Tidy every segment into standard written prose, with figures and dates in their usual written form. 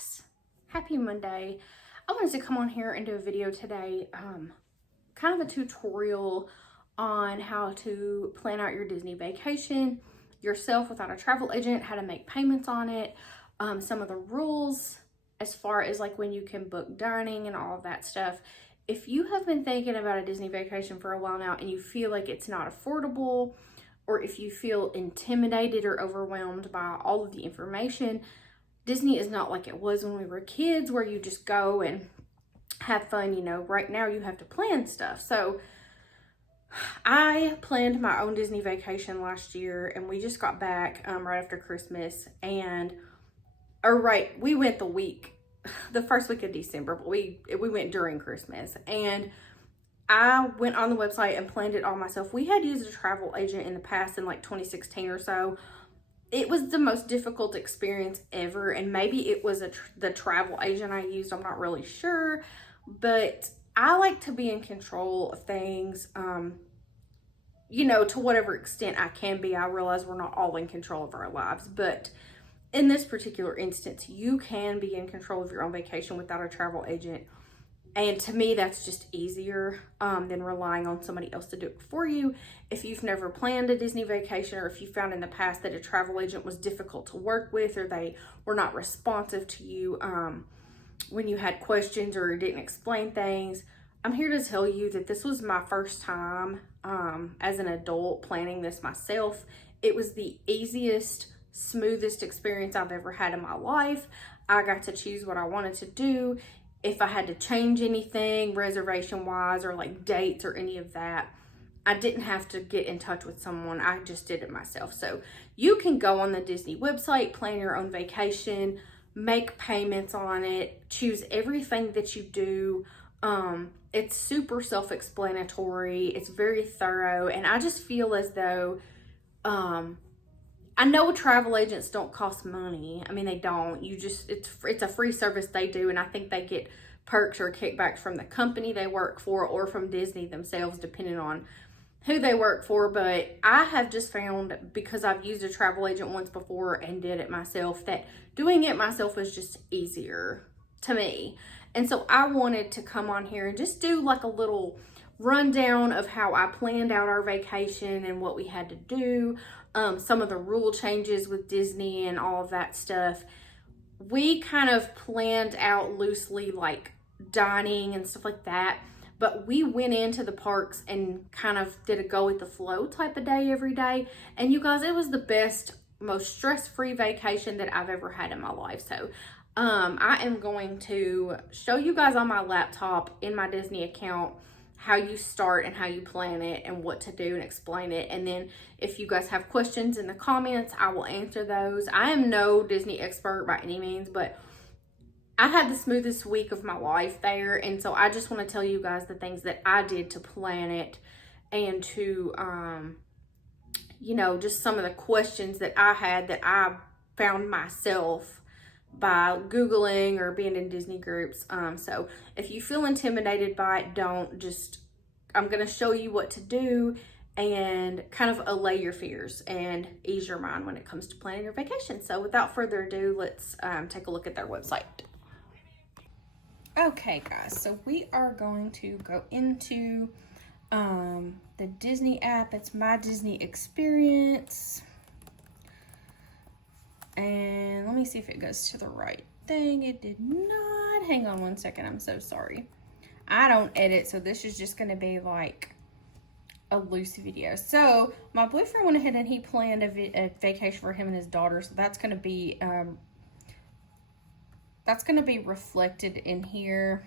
guys, happy Monday. I wanted to come on here and do a video today, kind of a tutorial on how to plan out your Disney vacation yourself without a travel agent, how to make payments on it, some of the rules as far as like when you can book dining and all of that stuff. If you have been thinking about a Disney vacation for a while now and you feel like it's not affordable, or if you feel intimidated or overwhelmed by all of the information, Disney is not like it was when we were kids where you just go and have fun. You know, right now you have to plan stuff. So I planned my own Disney vacation last year and we just got back right after Christmas, and we went the first week of December, but we went during Christmas, and I went on the website and planned it all myself. We had used a travel agent in the past in like 2016 or so. It was the most difficult experience ever, and maybe it was the travel agent I used, I'm not really sure, but I like to be in control of things, you know, to whatever extent I can be. I realize we're not all in control of our lives, but in this particular instance, you can be in control of your own vacation without a travel agent. And to me, that's just easier than relying on somebody else to do it for you. If you've never planned a Disney vacation, or if you found in the past that a travel agent was difficult to work with, or they were not responsive to you when you had questions or didn't explain things, I'm here to tell you that this was my first time as an adult planning this myself. It was the easiest, smoothest experience I've ever had in my life. I got to choose what I wanted to do. If I had to change anything reservation wise or like dates or any of that, I didn't have to get in touch with someone. I just did it myself. So you can go on the Disney website, plan your own vacation, make payments on it, choose everything that you do. It's super self-explanatory. It's very thorough. And I just feel as though, I know travel agents don't cost money. I mean, they don't. It's a free service they do, and I think they get perks or kickbacks from the company they work for or from Disney themselves, depending on who they work for. But I have just found, because I've used a travel agent once before and did it myself, that doing it myself is just easier to me. And so I wanted to come on here and just do like a little rundown of how I planned out our vacation and what we had to do, some of the rule changes with Disney and all of that stuff. We kind of planned out loosely like dining and stuff like that, but we went into the parks and kind of did a go with the flow type of day every day. And you guys, it was the best, most stress-free vacation that I've ever had in my life. So I am going to show you guys on my laptop in my Disney account how you start and how you plan it and what to do and explain it. And then if you guys have questions in the comments, I will answer those. I am no Disney expert by any means, but I had the smoothest week of my life there. And so I just want to tell you guys the things that I did to plan it, and to, you know, just some of the questions that I had that I found myself by Googling or being in Disney groups. So if you feel intimidated by it, I'm going to show you what to do and kind of allay your fears and ease your mind when it comes to planning your vacation. So without further ado, let's take a look at their website. Okay guys, so we are going to go into the Disney app. It's My Disney Experience. And let me see if it goes to the right thing. It did not. Hang on one second. I'm so sorry. I don't edit, so this is just going to be like a loose video. So my boyfriend went ahead and he planned a vacation for him and his daughter. So that's going to be reflected in here.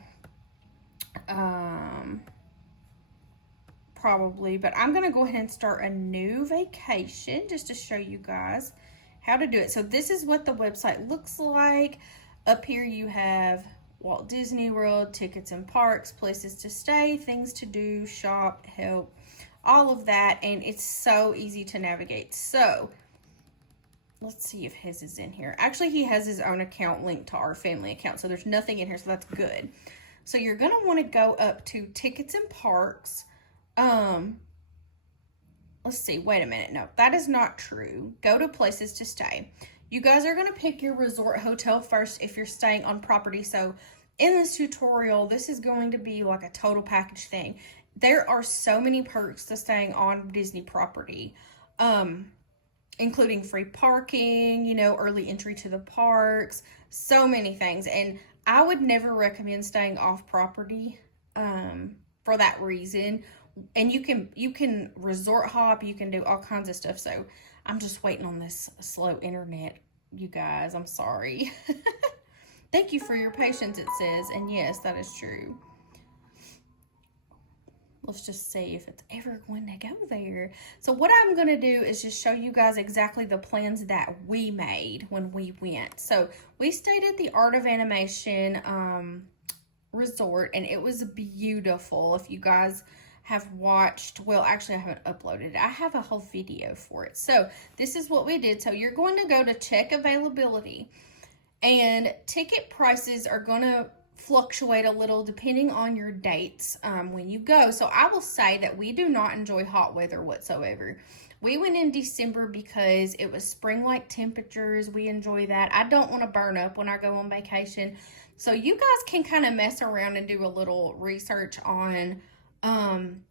Probably, but I'm going to go ahead and start a new vacation just to show you guys how to do it. So this is what the website looks like. Up here you have Walt Disney World, tickets and parks, places to stay, things to do, shop, help, all of that. And it's so easy to navigate. So let's see if his is in here. Actually, he has his own account linked to our family account, so there's nothing in here, so that's good. So you're going to want to go up to tickets and parks. Let's see, wait a minute. No, that is not true. Go to places to stay. you guys are going to pick your resort hotel first if you're staying on property. So in this tutorial, this is going to be like a total package thing. There are so many perks to staying on Disney property, including free parking, you know, early entry to the parks, so many things. And I would never recommend staying off property for that reason. And you can resort hop, you can do all kinds of stuff. So I'm just waiting on this slow internet, you guys. I'm sorry. Thank you for your patience, it says. And yes, that is true. Let's just see if it's ever going to go there. So what I'm going to do is just show you guys exactly the plans that we made when we went. So we stayed at the Art of Animation resort, and it was beautiful. If you guys have watched, well, actually I haven't uploaded it. I have a whole video for it. So this is what we did. So you're going to go to check availability, and ticket prices are going to fluctuate a little depending on your dates when you go. So I will say that we do not enjoy hot weather whatsoever. We went in December because it was spring-like temperatures. We enjoy that. I don't want to burn up when I go on vacation. So you guys can kind of mess around and do a little research on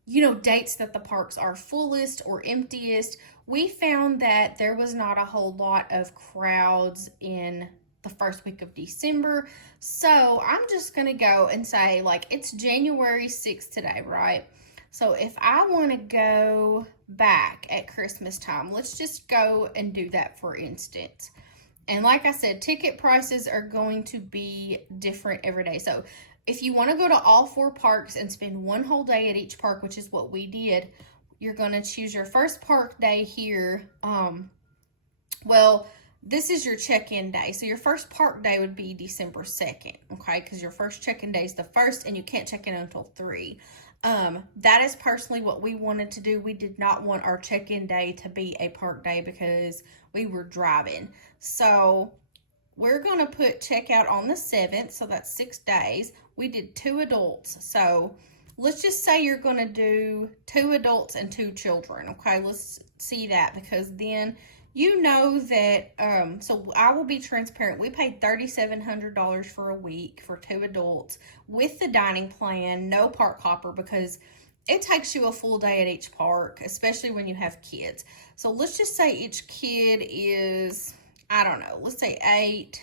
you know, dates that the parks are fullest or emptiest. We found that there was not a whole lot of crowds in the first week of December. So I'm just going to go and say, like, it's January 6th today, right? So if I want to go back at Christmas time, let's just go and do that for instance. And like I said, ticket prices are going to be different every day. So if you want to go to all 4 parks and spend one whole day at each park, which is what we did, you're going to choose your first park day here. Well, this is your check-in day. So your first park day would be December 2nd, okay? Because your first check-in day is the 1st, and you can't check in until 3. That is personally what we wanted to do. We did not want our check-in day to be a park day because we were driving. So we're going to put checkout on the 7th, so that's 6 days. We did 2 adults. So let's just say you're going to do 2 adults and 2 children, okay? Let's see that, because then you know that, so I will be transparent. We paid $3,700 for a week for 2 adults with the dining plan, no park hopper, because it takes you a full day at each park, especially when you have kids. So let's just say each kid is, I don't know, let's say 8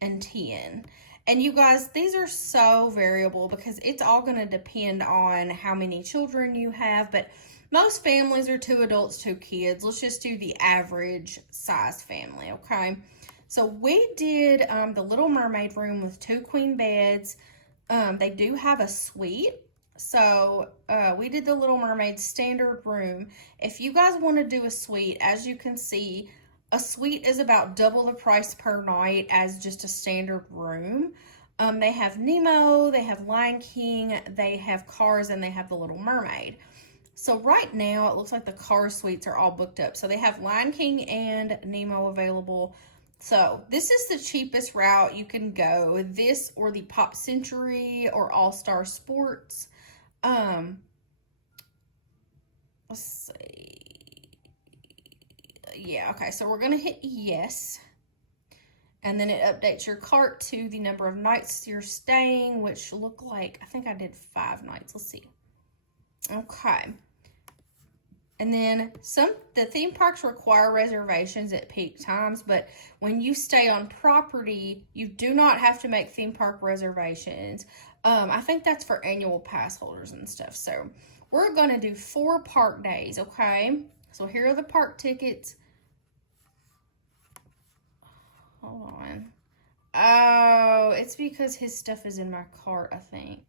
and 10. And you guys, these are so variable because it's all going to depend on how many children you have. But most families are 2 adults, 2 kids. Let's just do the average size family, okay? So we did the Little Mermaid room with 2 queen beds. They do have a suite. So we did the Little Mermaid standard room. If you guys want to do a suite, as you can see, a suite is about double the price per night as just a standard room. They have Nemo, they have Lion King, they have Cars, and they have the Little Mermaid. So right now, it looks like the Cars suites are all booked up. So they have Lion King and Nemo available. So this is the cheapest route you can go. This or the Pop Century or All Star Sports. Let's see. Yeah, okay, so we're going to hit yes. And then it updates your cart to the number of nights you're staying, which look like, I think I did 5 nights. Let's see. Okay. And then the theme parks require reservations at peak times, but when you stay on property, you do not have to make theme park reservations. I think that's for annual pass holders and stuff. So we're going to do 4 park days, okay? So here are the park tickets. Hold on. Oh, it's because his stuff is in my cart, I think.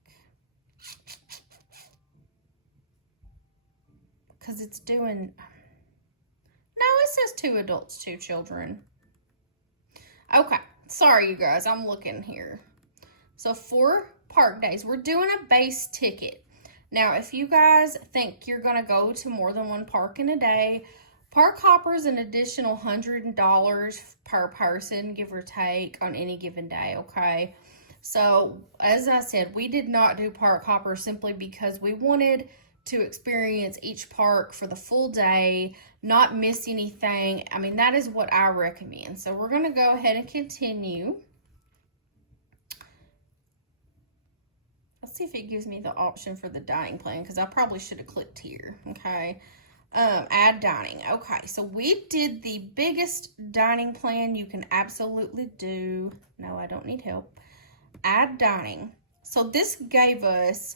Because it's doing... No, it says 2 adults, 2 children. Okay. Sorry, you guys. I'm looking here. So 4 park days. We're doing a base ticket. Now, if you guys think you're going to go to more than 1 park in a day, park hopper is an additional $100 per person, give or take, on any given day, okay? So, as I said, we did not do park hopper simply because we wanted to experience each park for the full day, not miss anything. I mean, that is what I recommend. So we're going to go ahead and continue. Let's see if it gives me the option for the dining plan, because I probably should have clicked here. Okay. Add dining. Okay, so we did the biggest dining plan you can absolutely do. No, I don't need help. Add dining. So this gave us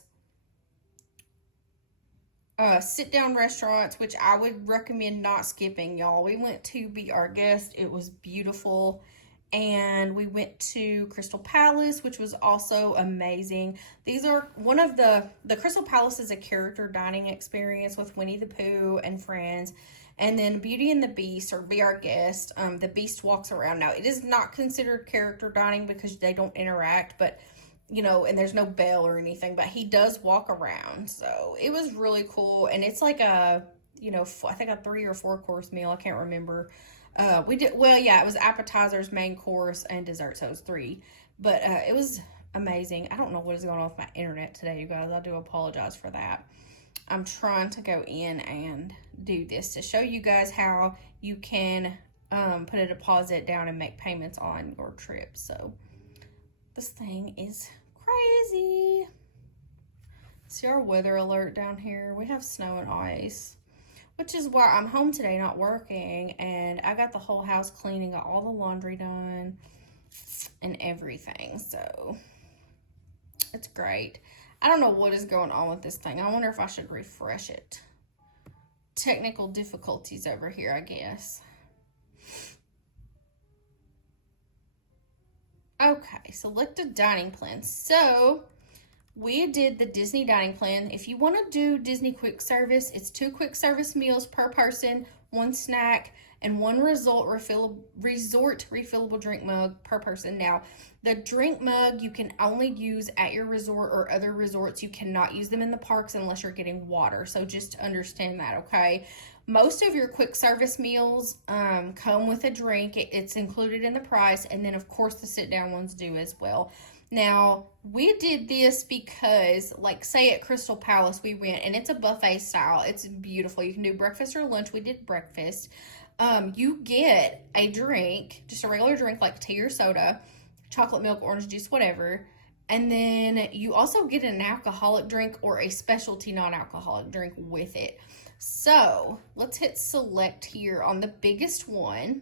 sit-down restaurants, which I would recommend not skipping, y'all. We went to Be Our Guest. It was beautiful. And we went to Crystal Palace, which was also amazing. These are one of the Crystal Palace is a character dining experience with Winnie the Pooh and friends. And then Beauty and the Beast, or Be Our Guest, the Beast walks around. Now, it is not considered character dining because they don't interact, but, you know, and there's no bell or anything, but he does walk around. So it was really cool. And it's like a, you know, I think a 3 or 4 course meal. I can't remember. We did, well, yeah, it was appetizers, main course, and dessert, so it was 3. But it was amazing. I don't know what is going on with my internet today, you guys. I do apologize for that. I'm trying to go in and do this to show you guys how you can put a deposit down and make payments on your trip. So this thing is crazy. See our weather alert down here? We have snow and ice, which is why I'm home today, not working, and I got the whole house clean and got all the laundry done and everything, so it's great. I don't know what is going on with this thing. I wonder if I should refresh it. Technical difficulties over here, I guess. Okay, select a dining plan. So we did the Disney dining plan. If you want to do Disney quick service, it's 2 quick service meals per person, 1 snack, and 1 resort refillable drink mug per person. Now, the drink mug you can only use at your resort or other resorts. You cannot use them in the parks unless you're getting water. So just understand that, okay? Most of your quick service meals come with a drink. It's included in the price. And then, of course, the sit-down ones do as well. Now, we did this because, like, say at Crystal Palace we went, and it's a buffet style. It's beautiful. You can do breakfast or lunch. We did breakfast. You get a drink, just a regular drink like tea or soda, chocolate milk, orange juice, whatever. And then you also get an alcoholic drink or a specialty non-alcoholic drink with it. So, let's hit select here on the biggest one,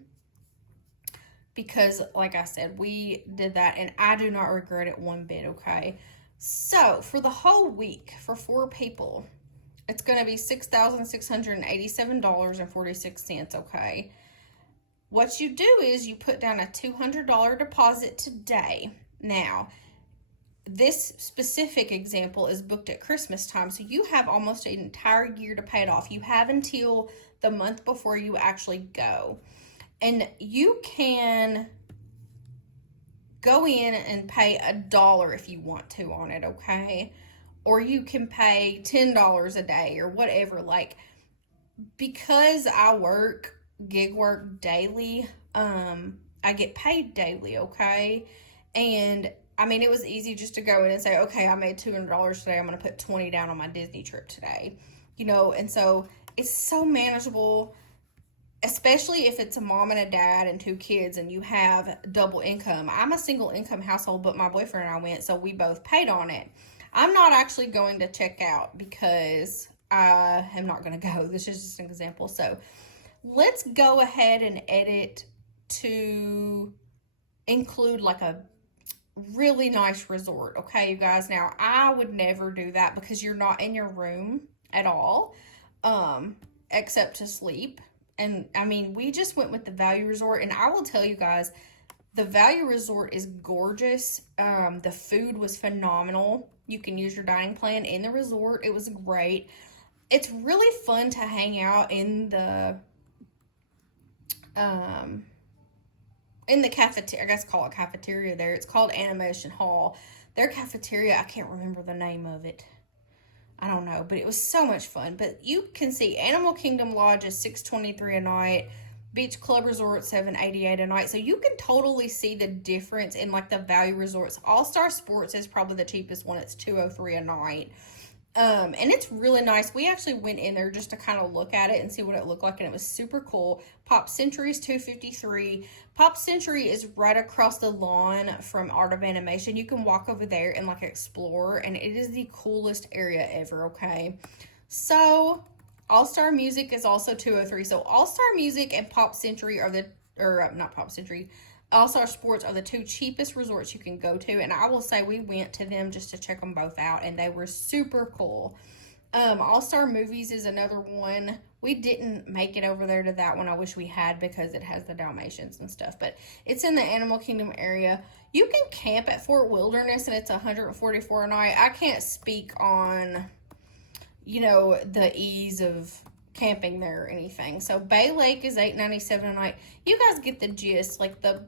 because like I said, we did that and I do not regret it one bit, okay? So for the whole week, for 4 people, it's going to be $6,687.46, okay? What you do is you put down a $200 deposit today. Now, this specific example is booked at Christmas time, so you have almost an entire year to pay it off. You have until the month before you actually go. And you can go in and pay $1 if you want to on it, okay? Or you can pay $10 a day or whatever. Like, because I gig work daily, I get paid daily, okay? And I mean, it was easy just to go in and say, okay, I made $200 today. I'm going to put 20 down on my Disney trip today, you know? And so it's so manageable, especially if it's a mom and a dad and 2 kids and you have double income. I'm a single income household, but my boyfriend and I went, so we both paid on it. I'm not actually going to check out because I am not going to go. This is just an example. So let's go ahead and edit to include like a really nice resort. Okay, you guys. Now, I would never do that because you're not in your room at all, except to sleep. And I mean, we just went with the Value Resort, and I will tell you guys, the Value Resort is gorgeous. The food was phenomenal. You can use your dining plan in the resort. It was great. It's really fun to hang out in the cafeteria. I guess call it cafeteria there. It's called Animation Hall. Their cafeteria, I can't remember the name of it. I don't know, but it was so much fun. But you can see Animal Kingdom Lodge is $623 a night. Beach Club Resort $788 a night. So you can totally see the difference in like the value resorts. All Star Sports is probably the cheapest one. It's $203 a night. And it's really nice. We actually went in there just to kind of look at it and see what it looked like, and it was super cool. Pop Century is $2.53. Pop Century is right across the lawn from Art of Animation. You can walk over there and like explore, and it is the coolest area ever, okay? So All Star Music is also $2.03. So All Star Music and Pop Century are not Pop Century, All Star Sports are the two cheapest resorts you can go to. And I will say we went to them just to check them both out, and they were super cool. All Star Movies is another one. We didn't make it over there to that one. I wish we had, because it has the Dalmatians and stuff. But it's in the Animal Kingdom area. You can camp at Fort Wilderness, and it's $144 a night. I can't speak on, you know, the ease of camping there or anything. So Bay Lake is $8.97 a night. You guys get the gist. Like the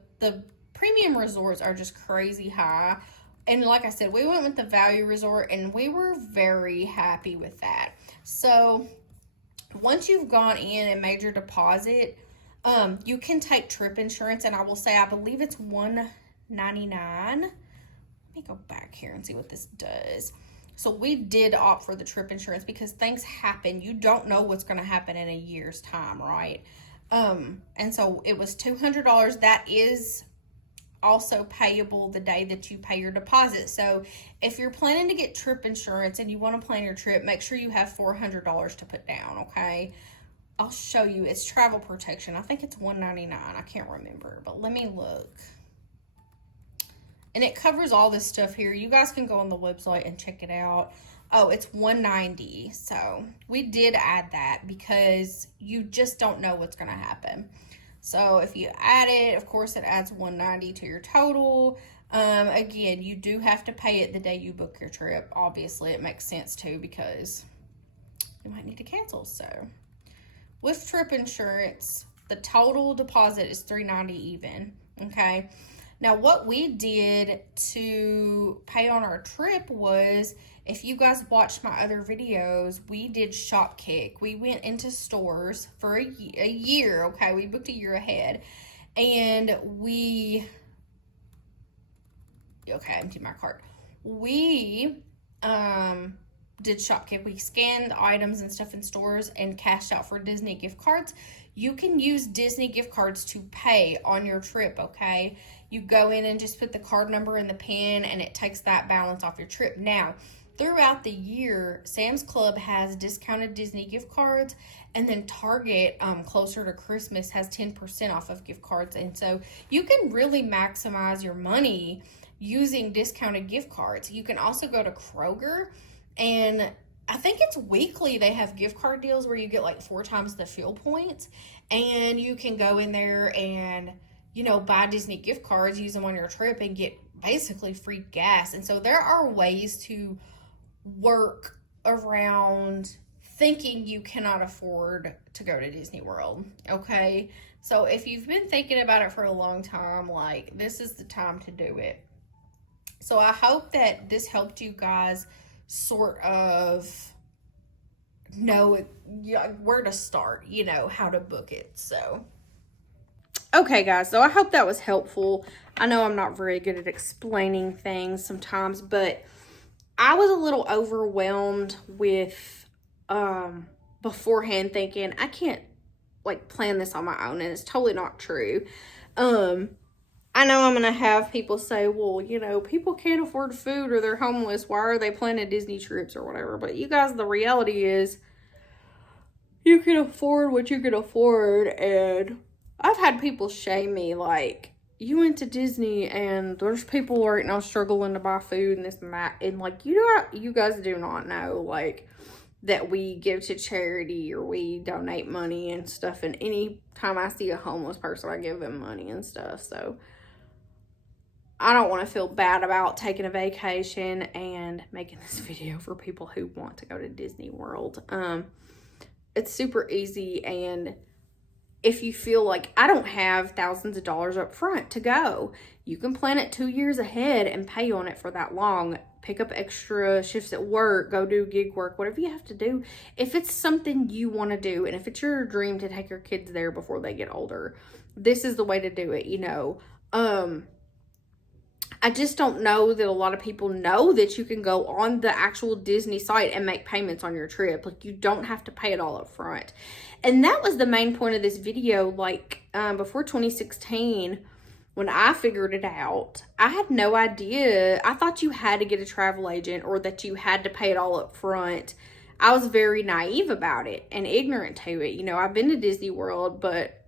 premium resorts are just crazy high. And like I said, we went with the value resort, and we were very happy with that. So once you've gone in and made your deposit, you can take trip insurance, and I will say I believe it's $199. Let me go back here and see what this does. So we did opt for the trip insurance because things happen. You don't know what's going to happen in a year's time, right? And so it was $200. That is also payable the day that you pay your deposit. So if you're planning to get trip insurance and you want to plan your trip, make sure you have $400 to put down, okay? I'll show you. It's travel protection. I think it's $199. I can't remember, but let me look. And it covers all this stuff here. You guys can go on the website and check it out. Oh, it's $190. So we did add that because you just don't know what's going to happen. So if you add it, of course, it adds $190 to your total. Again, you do have to pay it the day you book your trip. Obviously, it makes sense too, because you might need to cancel. So with trip insurance, the total deposit is $390 even. Okay. Now, what we did to pay on our trip was, if you guys watched my other videos, we did Shopkick. We went into stores for a year, okay? We booked a year ahead. And okay, I emptied my cart. We did Shopkick. We scanned items and stuff in stores and cashed out for Disney gift cards. You can use Disney gift cards to pay on your trip, okay? You go in and just put the card number in the PIN, and it takes that balance off your trip. Now, throughout the year, Sam's Club has discounted Disney gift cards, and then Target, closer to Christmas, has 10% off of gift cards. And so you can really maximize your money using discounted gift cards. You can also go to Kroger, and I think it's weekly they have gift card deals where you get like 4 times the fuel points, and you can go in there and, you know, buy Disney gift cards, use them on your trip, and get basically free gas. And so there are ways to work around thinking you cannot afford to go to Disney World, okay? So if you've been thinking about it for a long time, like, this is the time to do it. So I hope that this helped you guys sort of know where to start, you know, how to book it. So okay, guys, so I hope that was helpful. I know I'm not very good at explaining things sometimes, but I was a little overwhelmed with beforehand, thinking I can't like plan this on my own, and it's totally not true. I know I'm going to have people say, well, you know, people can't afford food, or they're homeless. Why are they planning Disney trips or whatever? But you guys, the reality is you can afford what you can afford. And I've had people shame me, like, you went to Disney and there's people right now struggling to buy food and this and that. And like, you guys do not know, like, that we give to charity or we donate money and stuff. And any time I see a homeless person, I give them money and stuff. So I don't want to feel bad about taking a vacation and making this video for people who want to go to Disney World. It's super easy, and if you feel like I don't have thousands of dollars up front to go, you can plan it 2 years ahead and pay on it for that long. Pick up extra shifts at work, go do gig work, whatever you have to do. If it's something you want to do, and if it's your dream to take your kids there before they get older, this is the way to do it, you know. I just don't know that a lot of people know that you can go on the actual Disney site and make payments on your trip. Like, you don't have to pay it all up front. And that was the main point of this video. Like, before 2016, when I figured it out, I had no idea. I thought you had to get a travel agent or that you had to pay it all up front. I was very naive about it and ignorant to it. You know, I've been to Disney World, but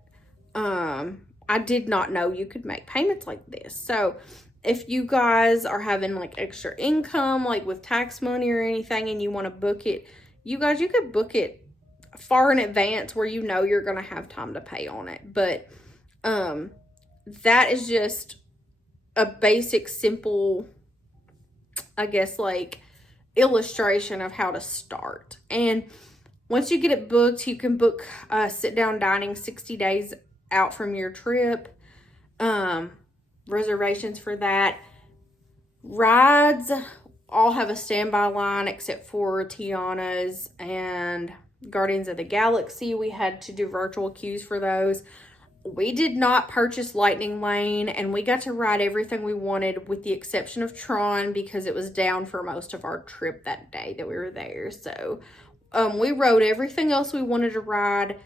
I did not know you could make payments like this. So if you guys are having like extra income, like with tax money or anything, and you want to book it, you could book it far in advance where you know you're going to have time to pay on it. But that is just a basic, simple, I guess, like illustration of how to start. And once you get it booked, you can book sit down dining 60 days out from your trip. Reservations for that. Rides all have a standby line except for Tiana's and Guardians of the Galaxy. We had to do virtual queues for those. We did not purchase Lightning Lane, and we got to ride everything we wanted with the exception of Tron because it was down for most of our trip that day that we were there. So we rode everything else we wanted to ride.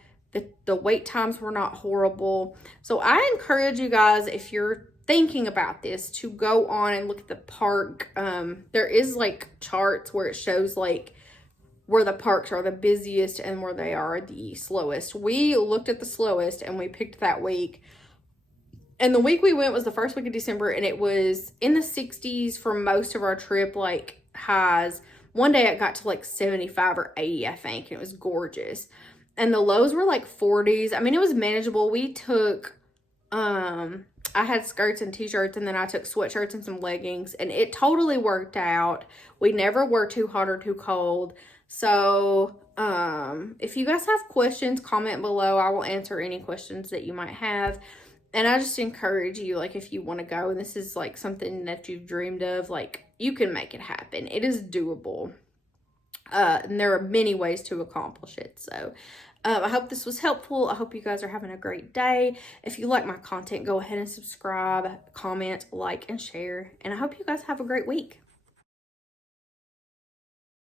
The wait times were not horrible. So I encourage you guys, if you're thinking about this, to go on and look at the park. There is like charts where it shows like where the parks are the busiest and where they are the slowest. We looked at the slowest and we picked that week. And the week we went was the first week of December, and it was in the 60s for most of our trip, like highs. One day it got to like 75 or 80, I think, and it was gorgeous. And the lows were like 40s. I mean, it was manageable. We took, I had skirts and t-shirts, and then I took sweatshirts and some leggings, and it totally worked out. We never were too hot or too cold. So, if you guys have questions, comment below. I will answer any questions that you might have. And I just encourage you, like, if you want to go and this is like something that you've dreamed of, like, you can make it happen. It is doable. And there are many ways to accomplish it. So, I hope this was helpful. I hope you guys are having a great day. If you like my content, go ahead and subscribe, comment, like, and share. And I hope you guys have a great week.